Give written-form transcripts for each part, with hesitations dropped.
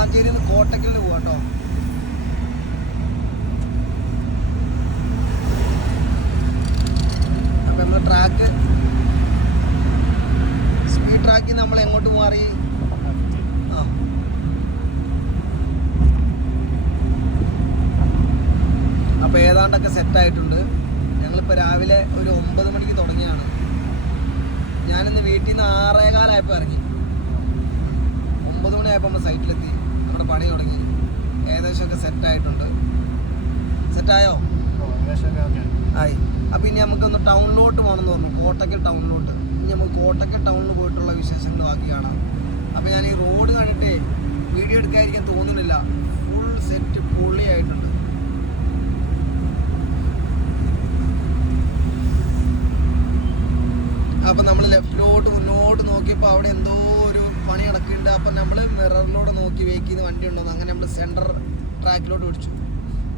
വളാഞ്ചേരിയിൽ നിന്ന് കോട്ടക്കലിന് പോവാം കേട്ടോ. അപ്പം നമ്മൾ ട്രാക്ക് സ്പീഡ് ട്രാക്കിൽ നമ്മൾ എങ്ങോട്ട് മാറി? ആ അപ്പോൾ ഏതാണ്ടൊക്കെ സെറ്റായിട്ടുണ്ട്. ഞങ്ങളിപ്പോൾ രാവിലെ ഒരു 9 മണിക്ക് തുടങ്ങിയാണ്. ഞാനിന്ന് വീട്ടിൽ നിന്ന് 6:15 ഇറങ്ങി. 9 മണിയായപ്പോൾ നമ്മൾ സൈറ്റിലെത്തി. നമ്മുടെ പണി തുടങ്ങി. ഏകദേശമൊക്കെ സെറ്റായിട്ടുണ്ട്. സെറ്റായോ? ആയി. അപ്പം ഇനി നമുക്കൊന്ന് ടൗണിലോട്ട് പോകണമെന്ന് പറഞ്ഞു, കോട്ടക്കൽ ടൗണിലോട്ട്. ഇനി നമുക്ക് കോട്ടക്കൽ ടൗണിൽ പോയിട്ടുള്ള വിശേഷങ്ങൾ ബാക്കി കാണാം. അപ്പം ഞാൻ ഈ റോഡ് കണ്ടിട്ട് വീഡിയോ എടുക്കാതിരിക്കാൻ തോന്നുന്നില്ല. ഫുൾ സെറ്റ് പൊളിയായിട്ടുണ്ട്. അപ്പം നമ്മൾ ലെഫ്റ്റിലോട്ട് മുന്നോട്ട് നോക്കിയപ്പോൾ അവിടെ എന്തോ ഒരു പണി നടക്കുന്നുണ്ട്. അപ്പം നമ്മൾ മിററിലൂടെ നോക്കി വെയിറ്റ് ചെയ്ത് വണ്ടി ഉണ്ടോന്ന്. അങ്ങനെ നമ്മൾ സെൻറ്റർ ട്രാക്കിലോട്ട് പിടിച്ചു.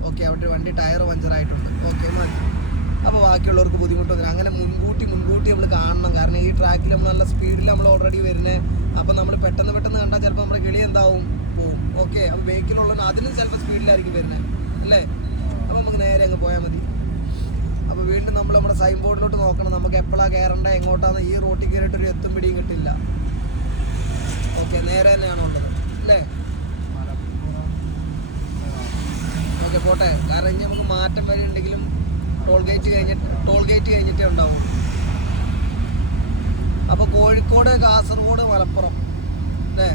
ഓക്കെ, അവിടെ വണ്ടി ടയർ പഞ്ചറായിട്ടുണ്ട്. ഓക്കെ മതി. അപ്പോൾ ബാക്കിയുള്ളവർക്ക് ബുദ്ധിമുട്ടൊന്നുമില്ല. അങ്ങനെ മുൻകൂട്ടി നമ്മൾ കാണണം. കാരണം ഈ ട്രാക്കിൽ നമ്മൾ നല്ല സ്പീഡിൽ നമ്മൾ ഓൾറെഡി വരുന്നത്. അപ്പം നമ്മൾ പെട്ടെന്ന് കണ്ടാൽ ചിലപ്പോൾ നമ്മുടെ കിളി എന്താവും പോവും. ഓക്കെ, അപ്പോൾ വെഹിക്കിലുള്ളവന് അതിനും ചിലപ്പോൾ സ്പീഡിലായിരിക്കും വരുന്നത് അല്ലേ. അപ്പോൾ നമുക്ക് നേരെ അങ്ങ് പോയാൽ മതി. അപ്പോൾ വീണ്ടും നമ്മൾ നമ്മുടെ സൈൻ ബോർഡിലോട്ട് നോക്കണം. നമുക്ക് എപ്പോഴാണ് കയറേണ്ടത്, എങ്ങോട്ടാണ്. ഈ റോട്ടിൽ കയറിയിട്ടൊരു എത്തും പിടിയും കിട്ടില്ല. ഓക്കെ, നേരെ തന്നെയാണ് ഉള്ളത് അല്ലേ. ഓക്കെ പോട്ടെ. കാരണം ഇനി നമുക്ക് മാറ്റം വരെയുണ്ടെങ്കിലും ടോൾ ഗേറ്റ് കഴിഞ്ഞിട്ടേ ഉണ്ടാവും. അപ്പോൾ കോഴിക്കോട്, കാസർഗോഡ്, മലപ്പുറം അല്ലേ.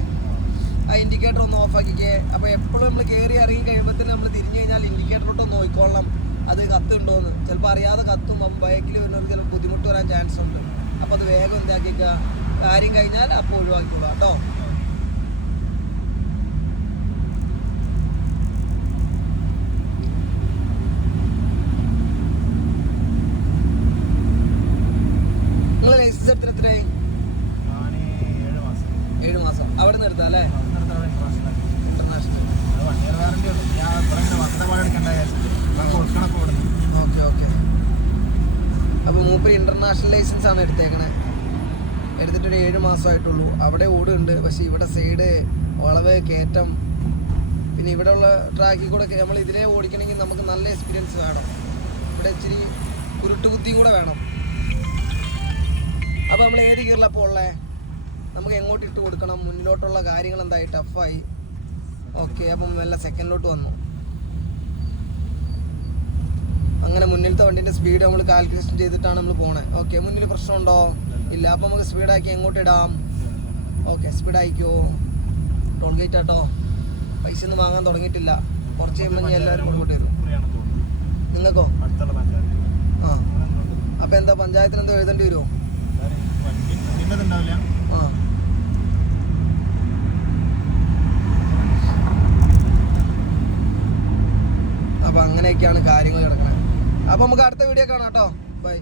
ആ ഇൻഡിക്കേറ്റർ ഒന്ന് ഓഫാക്കിക്കേ. അപ്പോൾ എപ്പോഴും നമ്മൾ കയറി ഇറങ്ങി കഴിയുമ്പോഴത്തേനും നമ്മൾ തിരിഞ്ഞു കഴിഞ്ഞാൽ ഇൻഡിക്കേറ്ററിലോട്ട് നോക്കിക്കൊള്ളണം അത് കത്തുണ്ടോയെന്ന്. ചിലപ്പോൾ അറിയാതെ കത്തും. അപ്പം ബൈക്കിൽ വരുന്നവർക്ക് ചിലപ്പോൾ ബുദ്ധിമുട്ട് വരാൻ ചാൻസ് ഉണ്ട്. അപ്പോൾ അത് വേഗം എന്താക്കിക്കുക, കാര്യം കഴിഞ്ഞാൽ അപ്പോൾ ഒഴിവാക്കിക്കോളാം കേട്ടോ. നിങ്ങൾ ലൈസൻസ് എടുത്തിട്ട് എത്രയായി? 7 മാസം. അവിടെ നിന്ന് എടുത്താ അല്ലേ? ഇന്റർനാഷണൽ. Okay okay. അപ്പോൾ മൂപ്പര് ഇന്റർനാഷണൽ ലൈസൻസ് ആണ് എടുത്തേക്കണേ. എടുത്തിട്ടൊരു 7 മാസമായിട്ടുള്ളൂ. അവിടെ ഓടുന്നുണ്ട്. പക്ഷേ ഇവിടെ സൈഡ് വളവ്, കയറ്റം, പിന്നെ ഇവിടെ ഉള്ള ട്രാക്കിൽ കൂടെ നമ്മൾ ഇതിലേ ഓടിക്കണമെങ്കിൽ നമുക്ക് നല്ല എക്സ്പീരിയൻസ് വേണം. ഇവിടെ ഇച്ചിരി കുരുട്ടുകുത്തിയും കൂടെ വേണം. അപ്പോൾ നമ്മൾ ഏത് ഗിയറിലപ്പോൾ ഉള്ളത്, നമുക്ക് എങ്ങോട്ട് ഇട്ട് കൊടുക്കണം, മുന്നിലോട്ടുള്ള കാര്യങ്ങൾ എന്തായി ടഫായി. ഓക്കെ, അപ്പം നല്ല സെക്കൻഡിലോട്ട് വന്നു. അങ്ങനെ മുന്നിലത്തെ വണ്ടീൻ്റെ സ്പീഡ് നമ്മൾ കാൽക്കുലേഷൻ ചെയ്തിട്ടാണ് നമ്മൾ പോണേ. ഓക്കെ, മുന്നിൽ പ്രശ്നമുണ്ടോ? ഇല്ല. അപ്പം നമുക്ക് സ്പീഡാക്കി എങ്ങോട്ട് ഇടാം? ഓക്കെ, സ്പീഡായിക്കോ. ടോൾ ഗേറ്റ് ആട്ടോ. പൈസ ഒന്നും വാങ്ങാൻ തുടങ്ങിയിട്ടില്ല. കുറച്ച് കഴിയുമ്പോൾ എല്ലാവരും ഇങ്ങോട്ട് വരും. നിങ്ങൾക്കോ? ആ. അപ്പം എന്താ പഞ്ചായത്തിന് എന്തോ എഴുതേണ്ടി വരുമോ? ആ. അപ്പം അങ്ങനെയൊക്കെയാണ് കാര്യങ്ങൾ കിടക്കുന്നത്. അപ്പം നമുക്ക് അടുത്ത വീഡിയോ കാണാം കേട്ടോ. ബൈ.